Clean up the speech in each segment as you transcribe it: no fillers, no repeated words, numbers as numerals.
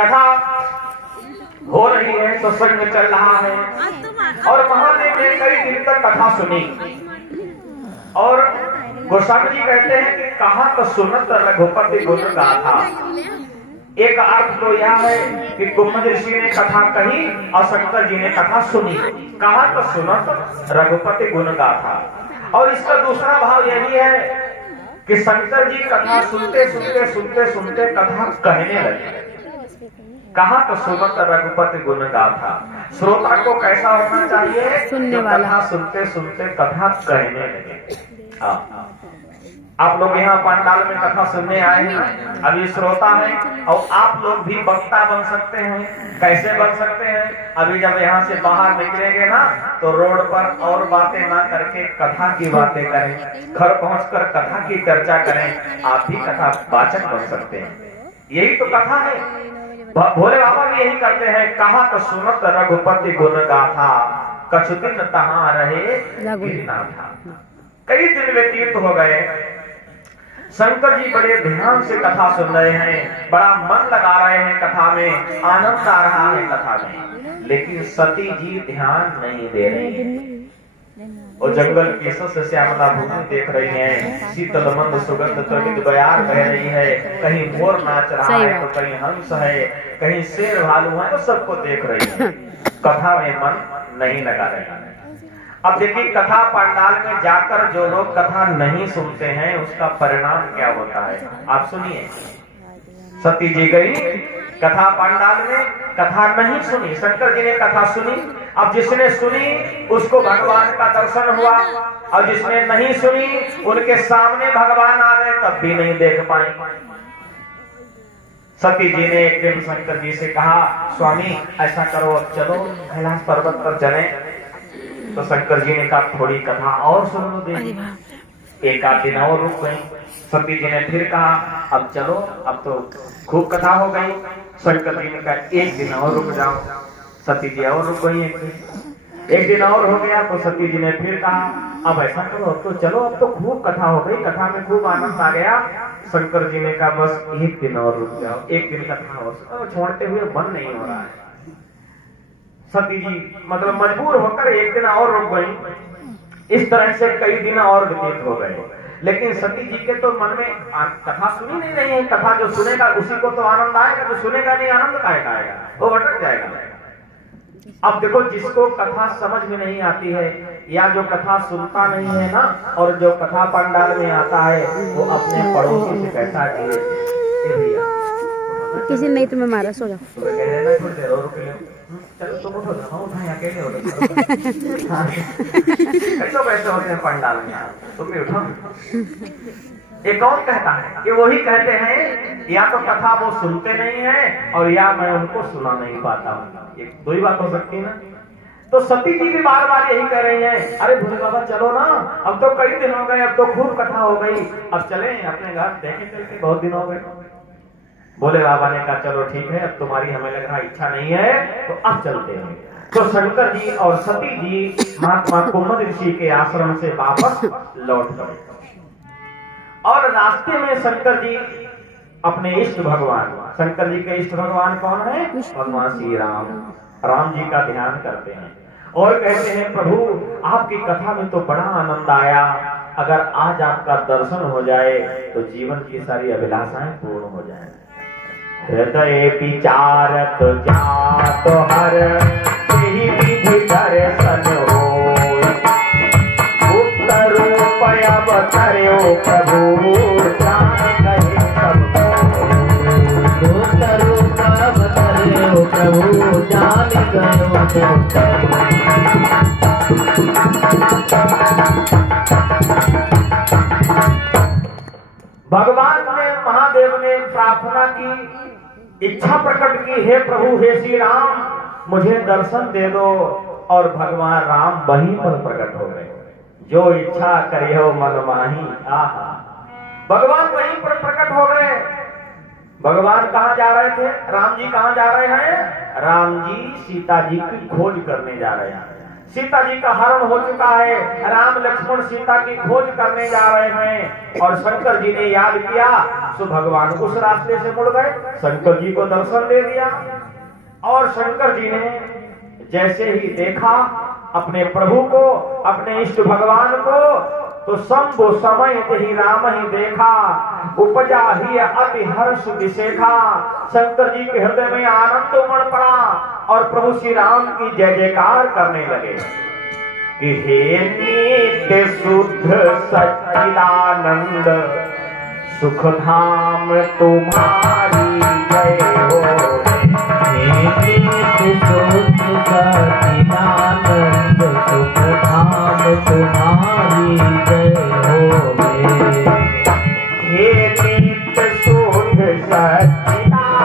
कथा हो रही है, सत्संग चल रहा है और महादेव ने कई दिन तक कथा सुनी और गोस्वामी जी कहते हैं कि कहा तो सुनत रघुपति गुण गाथा। एक अर्थ तो यह है कि कुम्भ ऋषि ने कथा कही और शंकर जी ने कथा सुनी, कहा तो सुनत रघुपति गुण गाथा। और इसका दूसरा भाव यह भी है कि शंकर जी कथा सुनते सुनते सुनते सुनते कथा कहने लगे। कहा तो सुनत रघुपति गुण गाथा। श्रोता को कैसा होना चाहिए? सुनने वाला। कथा सुनते सुनते कथा कहने लगे। आप लोग यहाँ पंडाल में कथा सुनने आए हैं, अभी श्रोता हैं और आप लोग भी वक्ता बन सकते हैं। कैसे बन सकते हैं? अभी जब यहाँ से बाहर निकलेंगे ना तो रोड पर और बातें ना करके कथा की बातें करें, घर पहुंचकर कथा की चर्चा करें, आप भी कथा वाचक बन सकते हैं। यही तो कथा है। भोले बाबा भी यही करते हैं। कहा तो सुनत रघुपति गुण गाथा, कछु दिन तहाँ रहे गिरनाथा। कई दिन व्यतीत हो गए, शंकर जी बड़े ध्यान से कथा सुन रहे हैं, बड़ा मन लगा रहे हैं कथा में, आनंद आ रहा है कथा में, लेकिन सती जी ध्यान नहीं दे रही है। और जंगल केसों से श्यामला भूमि देख रही हैं, शीतल मंद सुगंध त्वरित बयार बह रही है, कहीं मोर नाच रहा है तो कहीं हंस है, कहीं शेर भालू है, तो सबको देख रही है, कथा में मन नहीं लगा रहा है। अब देखिए कथा पंडाल में जाकर जो लोग कथा नहीं सुनते हैं उसका परिणाम क्या होता है, आप सुनिए। सती जी गई कथा पंडाल में, कथा नहीं सुनी, शंकर जी ने कथा सुनी। अब जिसने सुनी उसको भगवान का दर्शन हुआ और जिसने नहीं सुनी उनके सामने भगवान आ गए तब भी नहीं देख पाए। सती जी ने एक दिन शंकर जी से कहा, स्वामी ऐसा करो अब चलो कैलाश पर्वत पर चले। तो शंकर जी ने कहा थोड़ी कथा और सुन लो देवी। एक आध दिन और रुक गई। सती जी ने फिर कहा अब चलो, अब तो खूब कथा हो गई। शंकर जी ने कहा एक दिन और रुक जाओ। सती जी और रुक गई। एक दिन और हो गया तो सती जी ने फिर कहा अब ऐसा करो, अब तो चलो, अब तो खूब कथा हो गई, कथा में खूब आनंद आ गया। शंकर जी ने कहा बस एक दिन और रुक जाओ, एक दिन कथा हो, छोड़ते हुए मन नहीं हो रहा है। सती जी मतलब मजबूर होकर एक दिन और रुक गई। इस तरह से कई दिन और व्यतीत हो गए, लेकिन सती जी के तो मन में कथा सुनी नहीं रही है। कथा जो सुनेगा उसी को तो आनंद आएगा, जो सुनेगा नहीं आनंद काहेगा आएगा, वो भटक जाएगा। अब देखो जिसको कथा समझ में नहीं आती है या जो कथा सुनता नहीं है ना, और जो कथा पंडाल में आता है वो अपने पड़ोसी से कहता है किसी नहीं तुम्हें मारा, सो जाओ। चलो तुम उठो, उठाए अकेले हो कैसे बैठे होते हैं पंडाल में, तुम भी उठो। एक और कहता है कि वही कहते हैं या तो कथा वो सुनते नहीं है और या मैं उनको सुना नहीं पाता हूँ, एक दो ही बात हो सकती है ना। तो सती जी भी बार बार यही कह रही हैं, अरे भोले बाबा चलो ना, अब तो कई दिन हो गए, अब तो खूब कथा हो गई, अब चले अपने घर देखे चलते, बहुत दिन हो गए। भोले बाबा ने कहा चलो ठीक है, अब तुम्हारी हमें लग रहा इच्छा नहीं है तो अब चलते हैं। तो शंकर जी और सती जी महात्मा कुम्भ ऋषि के आश्रम से वापस लौट गए और रास्ते में शंकर जी अपने इष्ट भगवान, शंकर जी के इष्ट भगवान कौन है? भगवान श्री राम, राम जी का ध्यान करते हैं और कहते हैं प्रभु आपकी कथा में तो बड़ा आनंद आया, अगर आज आपका दर्शन हो जाए तो जीवन की सारी अभिलाषाएं पूर्ण हो जाए। हृदय विचारत जात हर यही विधि दर्शन हो, गुप्त रूप अवतर्यो प्रभु जान कहे सब, गुप्त रूप अवतर्यो प्रभु जान कहे सब। भगवान ने महादेव ने प्रार्थना की, इच्छा प्रकट की, हे प्रभु हे श्री राम मुझे दर्शन दे दो, और भगवान राम वहीं पर प्रकट हो गए। जो इच्छा करियो मन माही, आहा, भगवान वहीं पर प्रकट हो गए। भगवान कहाँ जा रहे थे? राम जी कहाँ जा रहे हैं? राम जी सीता जी की खोज करने जा रहे हैं। सीता जी का हरण हो चुका है, राम लक्ष्मण सीता की खोज करने जा रहे हैं और शंकर जी ने याद किया तो भगवान उस रास्ते से मुड़ गए, शंकर जी को दर्शन दे दिया। और शंकर जी ने जैसे ही देखा अपने प्रभु को, अपने इष्ट भगवान को, तो शंभु समय ही राम ही देखा, उपजा ही अति हर्ष विशेखा। शंकर जी के हृदय में आनंद उमड़ पड़ा और प्रभु श्री राम की जय जयकार करने लगे कि हे नित्य शुद्ध सच्चिदानंद सुख धाम तुम्हारी जय हो। हे नित्य शुद्ध सच्चिदानंद सुख धाम तुम्हारी जय हो। हे नित्य शुद्ध सच्चिदानंद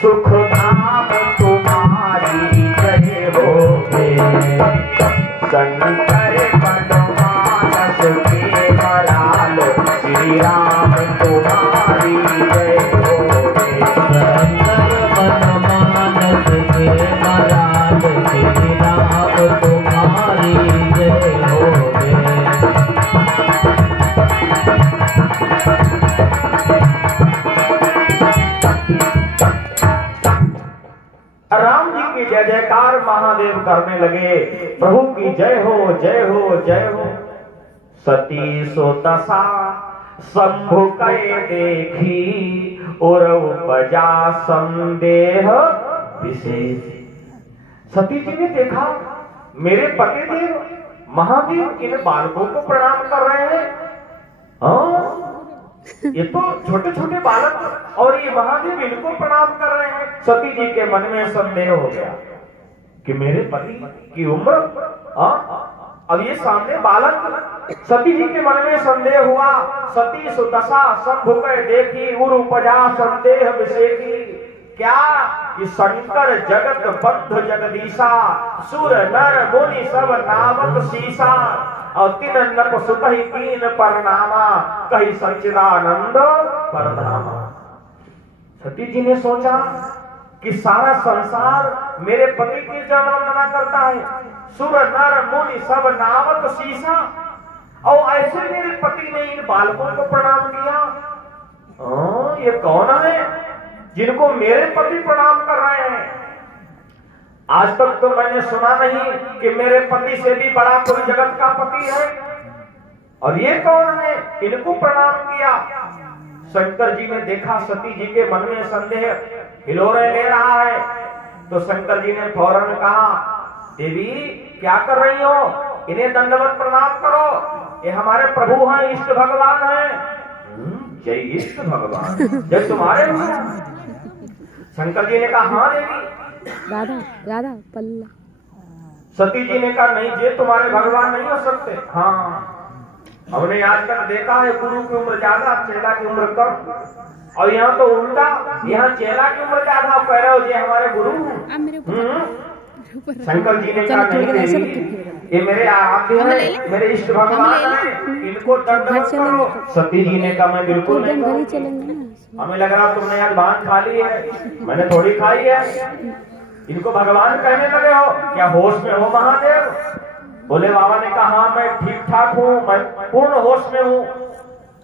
सुख धाम तुम्हारी जय हो। शंकर बनमानस के मराल श्री राम तुम्हारी जय हो। शंकर बनमानस के मराल श्री राम तुम्हारी जय हो। राम जी की जय जयकार महादेव करने लगे, प्रभु की जय हो जय हो जय हो। सती सो दशा शंभु कै देखी और उपजा संदेह विशेष। सती जी ने देखा मेरे पतिदेव महादेव इन बालकों को प्रणाम कर रहे हैं। ये तो छोटे छोटे बालक और ये महादेव इनको प्रणाम कर रहे हैं। सती जी के मन में संदेह हो गया कि मेरे पति की उम्र, अब ये सामने बालक। सती जी के मन में संदेह हुआ। सती सुदशा शंभु कै देखी उर उपजा संदेह विशेखी। क्या कि शंकर जगत बंधु जगदीशा, सुर नर मुनि सब नामक शीशा। और तीन नप सुत ही कीन परनामा, कही सच्चिदानंद परधामा। सती जी ने सोचा कि सारा संसार मेरे पति की वंदना करता है, सुर नर मुनि सब नामक शीशा, और ऐसे मेरे पति ने इन बालकों को प्रणाम किया। ये कौन है जिनको मेरे पति प्रणाम कर रहे हैं? आज तक तो मैंने सुना नहीं कि मेरे पति से भी बड़ा कोई जगत का पति है, और ये कौन है इनको प्रणाम किया। शंकर जी ने देखा सती जी के मन में संदेह हिलोरे ले रहा है, तो शंकर जी ने फौरन कहा, देवी क्या कर रही हो, इन्हें दंडवत प्रणाम करो, ये हमारे प्रभु हैं, इष्ट भगवान हैं। जय इष्ट भगवान, जय तुम्हारे भगवान। शंकर जी ने कहा हाँ देवी। राधा राधा पल्ला। सती जी ने कहा नहीं, ये तुम्हारे भगवान नहीं हो सकते। हाँ, हमने आज तक देखा है गुरु की उम्र ज्यादा, चेला की उम्र कम, और यहाँ तो उल्टा, यहाँ चेला की उम्र ज्यादा, कह रहे हो ये हमारे गुरु। शंकर जी ने कहा नहीं देवी, ये मेरे आराध्य हैं, मेरे इष्ट भगवान हैं, इनको दंडवत करो। सती जी ने कहा मैं बिल्कुल नहीं करूंगी। हमें लग रहा तुमने आज भांग खा ली है, मैंने थोड़ी खाई है। इनको भगवान कहने लगे हो, क्या होश में हो महादेव? बोले बाबा ने कहा हाँ मैं ठीक ठाक हूँ, मैं पूर्ण होश में हूँ,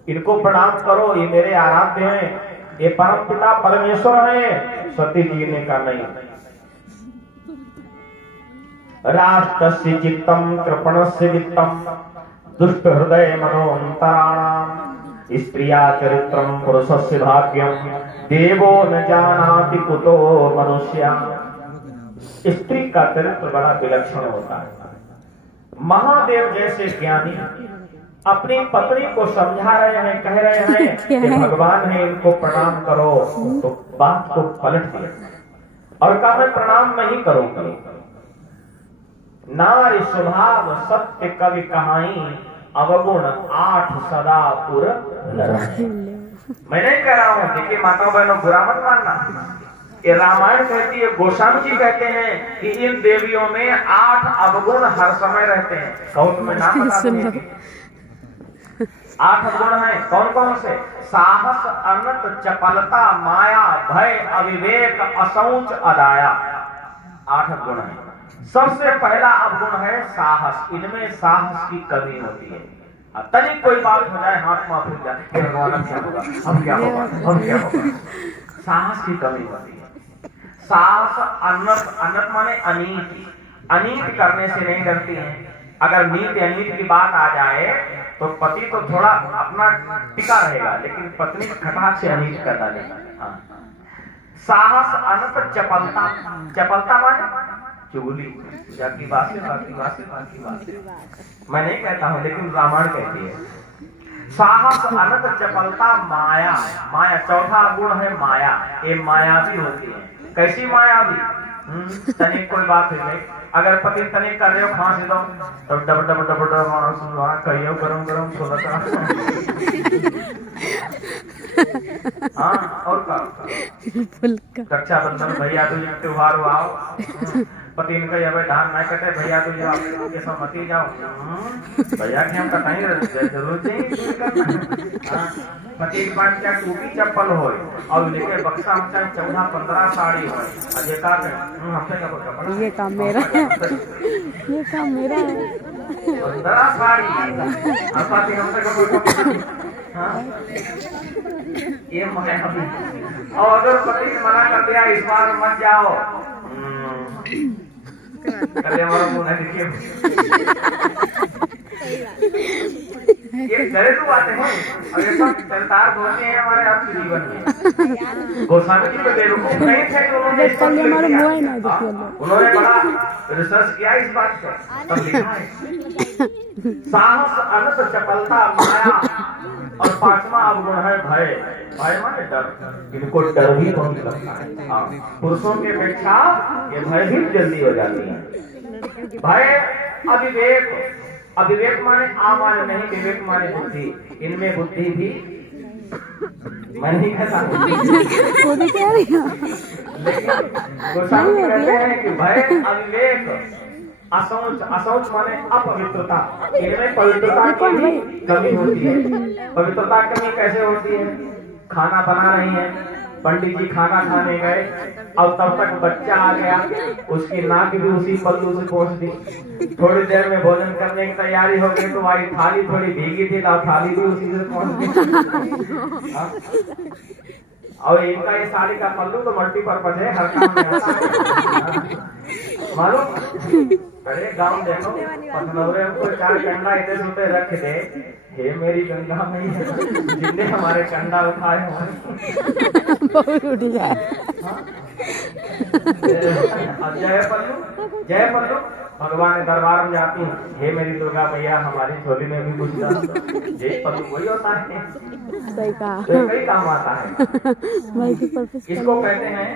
इनको प्रणाम करो, ये मेरे आराध्य हैं, ये परम पिता परमेश्वर हैं। सती जी ने कहा नहीं। राष्ट्रस्य चित्तम कृपणस्य वित्तम दुष्ट हृदय मनोन्तराणाम स्त्रिया चरित्रम पुरुषस्य भाग्यम देवो न जानाति कुतो मनुष्या। स्त्री का चरित्र बड़ा विलक्षण होता है। महादेव जैसे ज्ञानी अपनी पत्नी को समझा रहे हैं, कह रहे हैं कि भगवान है, इनको प्रणाम करो, तो बात को पलट दिया और कहा मैं प्रणाम नहीं करूंगी। नारी स्वभाव सत्य कवि कहाई अवगुण 8 सदा पुर। मैं नहीं कह रहा हूं, देखिए माताओं बहनों बुरा मत मानना, ये रामायण कहती है, गोस्वामी जी कहते हैं कि इन देवियों में 8 अवगुण हर समय रहते हैं। कौन में नाम बता दीजिए? 8 गुण हैं, कौन कौन से? साहस, अनंत, चपलता, माया, भय, अविवेक, असौच, अदाया। 8 गुण हैं। सबसे पहला अवगुण है साहस। इनमें साहस की कमी होती है। तनिक कोई बात हो जाए हाथ में फिर जाए, भगवान अब क्या होगा, अब क्या होगा, अब क्या होगा, साहस की कमी होती है। साहस अनत माने अनीति करने से नहीं डरती है। अगर नीति अनीति की बात आ जाए तो पति तो थोड़ा अपना टिका रहेगा, लेकिन पत्नी खटाक से अनीति कर डालेगा। साहस अनत चपलता, चपलता माने चुगली, बाकी बात मैं नहीं कहता हूँ, लेकिन रामायण कहती है। साहस अनत चपलता माया, माया चौथा गुण है माया। ये माया भी होती है। कैसी माया भी? तनिक कोई बात है, अगर पति तनिक कर रहे हो फांसी दो तो डब डब डब डब कहियो गरम गरम सोलता। हाँ, और रक्षाबंधन भैया तुझे त्योहार आओ, पति इनका ये धान नहीं कटे, भैया तुझे आपके सहमति जाओ, भैया की हम कहीं जरूरत नहीं। पति के पास क्या टूपी चप्पल हो और लेके बक्सा हम चाहे 14-15 साड़ी हो, ये काम ये काम मेरा है, ये काम मेरा है। 15 साड़ी ये माया भी। और अगर पति ने मना कर दिया इस बार मत जाओ, कल हमारा मुंह नहीं देखिए। ये घरेलू बातें हैं और ये सब चरितार्थ होते हैं हमारे आपके जीवन में। गोस्वामी जी को बेवकूफ नहीं थे, उन्होंने बड़ा रिसर्च किया इस बात पर, तब लिखा है। साहस अनंत चपलता माया, और पांचवा अवगुण है भय। भय माने डर। इनको डर भी बहुत लगता है। पुरुषों की अपेक्षा ये भय भी जल्दी हो जाती है। भय अविवेक, अविवेक माने आ माने नहीं, विवेक माने बुद्धि। इनमें बुद्धि भी मैं नहीं कहता, लेकिन गोस्वामी कहते हैं कि भय अविवेक असौच, असौच माने अपवित्रता। इनमें पवित्रता की भी कमी होती है। पवित्रता की कमी कैसे होती है? खाना बना रही है, पंडित जी खाना खाने गए और तब तक बच्चा आ गया, उसकी नाक भी उसी पल्लू से पोंछ दी। थोड़ी देर में भोजन करने की तैयारी हो गई तो भाई थाली थोड़ी भीगी थी, थाली भी उसी से पोंछ दी। और इनका ये साड़ी का पल्लू तो मल्टीपर्पज है, हर काम में आता है। मालूम? अरे गाँव देखो, पथनौरे हमको 4 कंडा इधर उधर रख दे, हे मेरी गंगा मैया, जिनने हमारे कंडा उठाए उठ जाए। जय पल्लू, जय पल्लू, भगवान दरबार में जाती हूँ, हे मेरी दुर्गा मैया हमारी झोली में भी कुछ डाल। जय पल्लू वही होता है, सही कहा, कई काम आता है। इसको कहते हैं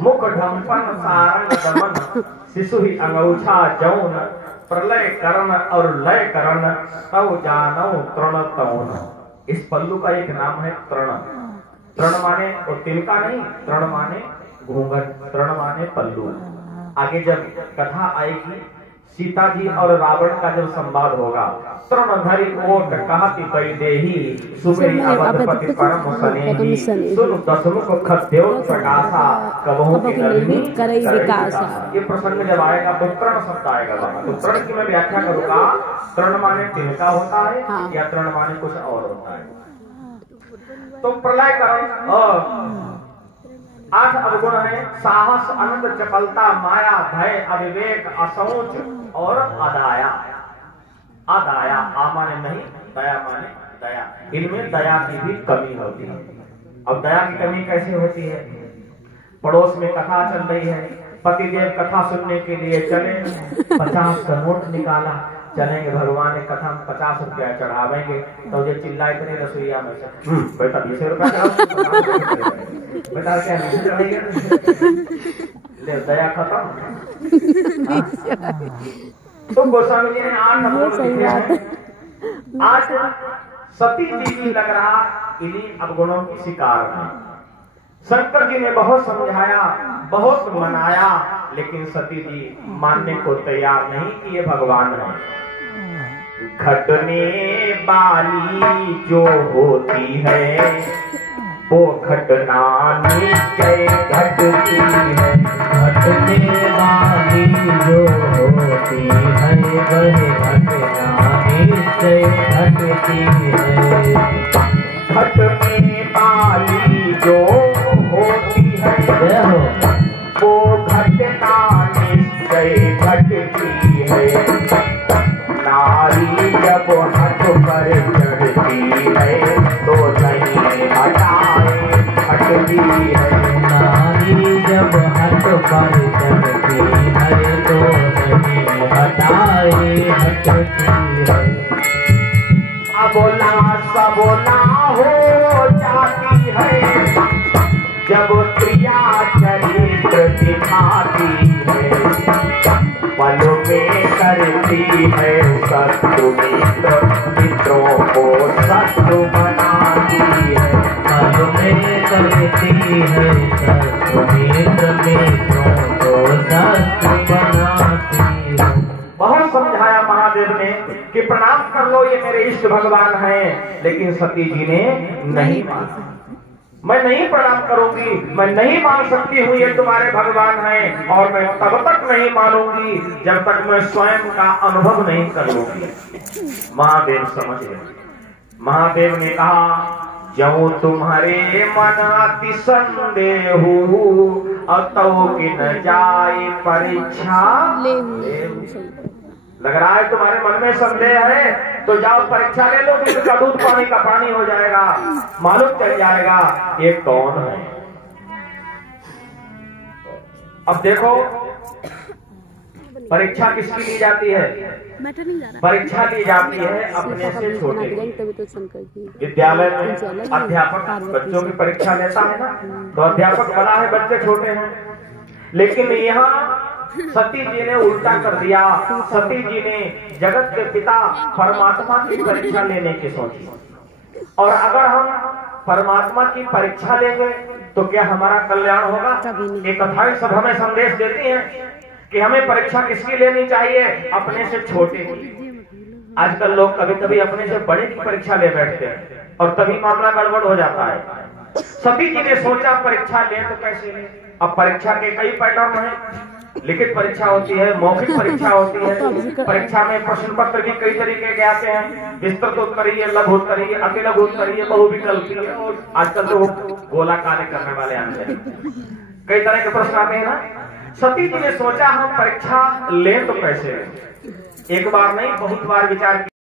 मुख ढंपन सारंग दमन, शिशु ही अंगूछा जौन, प्रलय करण और लय करण, तव जानौ तृण तौन। इस पल्लू का एक नाम है तृण। तृण माने और तिनका नहीं, तृण माने घूंघट, तृण माने पल्लू। आगे जब कथा आएगी सीता जी और रावण का जब संवाद होगा, तृणधरि ओट कहति वैदेही, सुमेरि अवधपति परम सनेही, सुन दशमुख खद्योत प्रकाशा, कबहु की नलिनी करई विकासा। ये प्रसंग जब आएगा तो तृण शब्द आएगा। तो तृण की मैं व्याख्या करूंगा, तृण माने तिनका होता है या तृण माने कुछ और होता है। तो प्रलय करण 8 अवगुण है। साहस अनंत चपलता माया भय अविवेक असौच और अदाया। अदाया आ माने नहीं, दया माने दया। इनमें दया की भी कमी होती है। अब दया की कमी कैसे होती है? पड़ोस में कथा चल रही है, पतिदेव कथा सुनने के लिए चले, 50 का नोट निकाला, चलेंगे भगवान ने कथा में 50 रुपया चढ़ावेंगे, तो ये चिल्ला इतने रसोईया में से बेटा 20 रुपया चढ़ाओ, बेटा क्या चढ़ेगा, ले दया खत्म। तो गोस्वामी जी ने 8 अवगुण लिखे हैं। आज सती जी भी लग रहा इन्हीं अवगुणों की शिकार है। शंकर जी ने बहुत समझाया, बहुत मनाया, लेकिन सती जी मानने को तैयार नहीं कि ये भगवान है। घटने वाली जो होती है वो घटना निश्चय घटती है, घटने वाली जो होती है वह घटना निश्चय घटती है। घटने वाली जो होती है जय हो। वो घटना निश्चय घटती है। नारी जब हट पर चढ़ती है तो नहीं हटाए हटती है। नारी जब हट पर चढ़ती है तो नहीं हटाए हटती है। अबोला सबोला हो जाती है जब क्रिया चरित्र दिखाती है। पल में करती है शत्रु मित्र, मित्रों को शत्रु बनाती है। पल में करती है शत्रु मित्र, मित्रों को शत्रु बनाती है। बहुत समझाया महादेव ने कि प्रणाम कर लो, ये मेरे इष्ट भगवान हैं, लेकिन सती जी ने नहीं माना। मैं नहीं प्रणाम करूंगी, मैं नहीं मान सकती हूँ ये तुम्हारे भगवान हैं, और मैं तब तक नहीं मानूंगी जब तक मैं स्वयं का अनुभव नहीं कर लूंगी। महादेव समझ गए। महादेव ने कहा, जब तुम्हारे मन अति संदेह अतौ कि न जाए परीक्षा। लग रहा है तुम्हारे मन में संदेह है तो जाओ परीक्षा ले लो, दूध का दूध पानी का पानी हो जाएगा, मालूम चल जाएगा ये कौन है। अब देखो परीक्षा किसकी ली जाती है? परीक्षा ली जाती है अपने से छोटे। विद्यालय में अध्यापक बच्चों की परीक्षा लेता है ना, तो अध्यापक बड़ा है, बच्चे छोटे हैं। लेकिन यहाँ सती जी ने उल्टा कर दिया। सती जी ने जगत के पिता परमात्मा की परीक्षा लेने की सोची, और अगर हम परमात्मा की परीक्षा लेंगे तो क्या हमारा कल्याण होगा? एक कथाएं सब हमें संदेश देती हैं कि हमें परीक्षा किसकी लेनी चाहिए? अपने से छोटे की। आजकल लोग कभी कभी अपने से बड़े की परीक्षा ले बैठते हैं और तभी मामला गड़बड़ हो जाता है। सती जी ने सोचा परीक्षा ले तो कैसे ले। अब परीक्षा के कई पैटर्न हैं। लिखित परीक्षा होती है, मौखिक परीक्षा होती है। परीक्षा में प्रश्न पत्र भी कई तरीके के आते हैं, विस्तृत उत्तरीय, लघु उत्तरीय, अति लघु उत्तरीय, बहुविकल्पीय, और आजकल तो गोला कार्य करने वाले आते हैं। कई तरह के प्रश्न आते हैं ना। सती जी ने सोचा हम परीक्षा लें तो कैसे। एक बार नहीं बहुत बार विचार